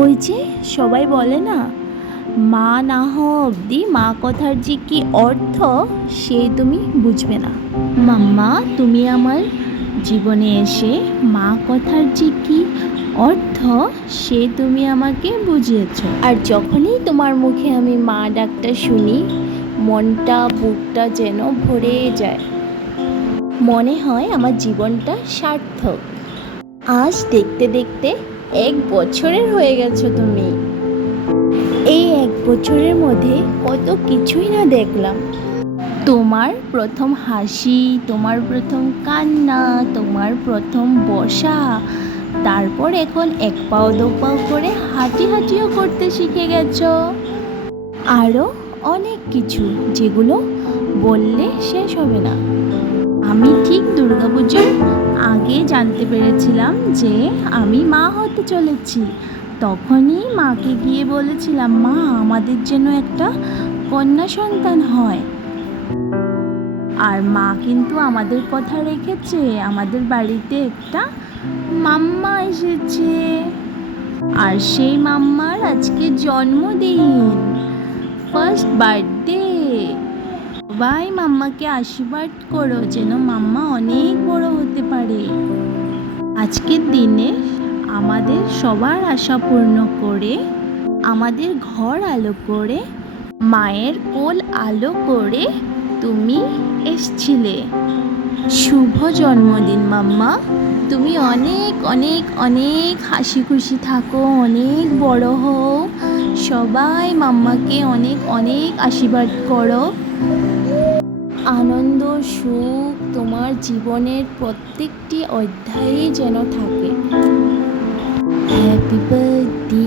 ওই যে সবাই বলে না, মা না হওয়া অবধি মা কথার যে কি অর্থ সে তুমি বুঝবে না। মাম্মা, তুমি আমার জীবনে এসে মা কথার যে কি অর্থ সে তুমি আমাকে বুঝিয়েছ। আর যখনই তোমার মুখে আমি মা ডাকটা শুনি, মনটা বুকটা যেন ভরে যায়। মনে হয় আমার জীবনটা সার্থক। আজ দেখতে দেখতে 1 বছরের হয়ে গেছো তুমি। এই 1 বছরের মধ্যে কত কিছুই না দেখলাম। তোমার প্রথম হাসি, তোমার প্রথম কান্না, তোমার প্রথম বসা, তারপর এখন 1 পাও 2 পাও করে হাঁটিও করতে শিখে গেছো। আরও অনেক কিছু যেগুলো বললে শেষ হবে না। আমি ঠিক দুর্গাপুজোর আগে জানতে পেরেছিলাম যে আমি মা হতে চলেছি। তখনই মাকে গিয়ে বলেছিলাম, মা আমাদের যেন একটা কন্যা সন্তান হয়। আর মা কিন্তু আমাদের কথা রেখেছে, আমাদের বাড়িতে একটা মাম্মা এসেছে। আর সেই মাম্মার আজকে জন্মদিন, ফার্স্ট বার্থডে। সবাই মাম্মাকে আশীর্বাদ করো যেন মাম্মা অনেক বড় হতে পারে। আজকের দিনে আমাদের সবার আশা পূর্ণ করে, আমাদের ঘর আলো করে, মায়ের কোল আলো করে তুমি এসছিলে। শুভ জন্মদিন মাম্মা। তুমি অনেক অনেক অনেক হাসি খুশি থাকো, অনেক বড় হও। সবাই মাম্মাকে অনেক অনেক আশীর্বাদ করো। আনন্দ সুখ তোমার জীবনের প্রত্যেকটি অধ্যায়ে যেন থাকে। Happy birthday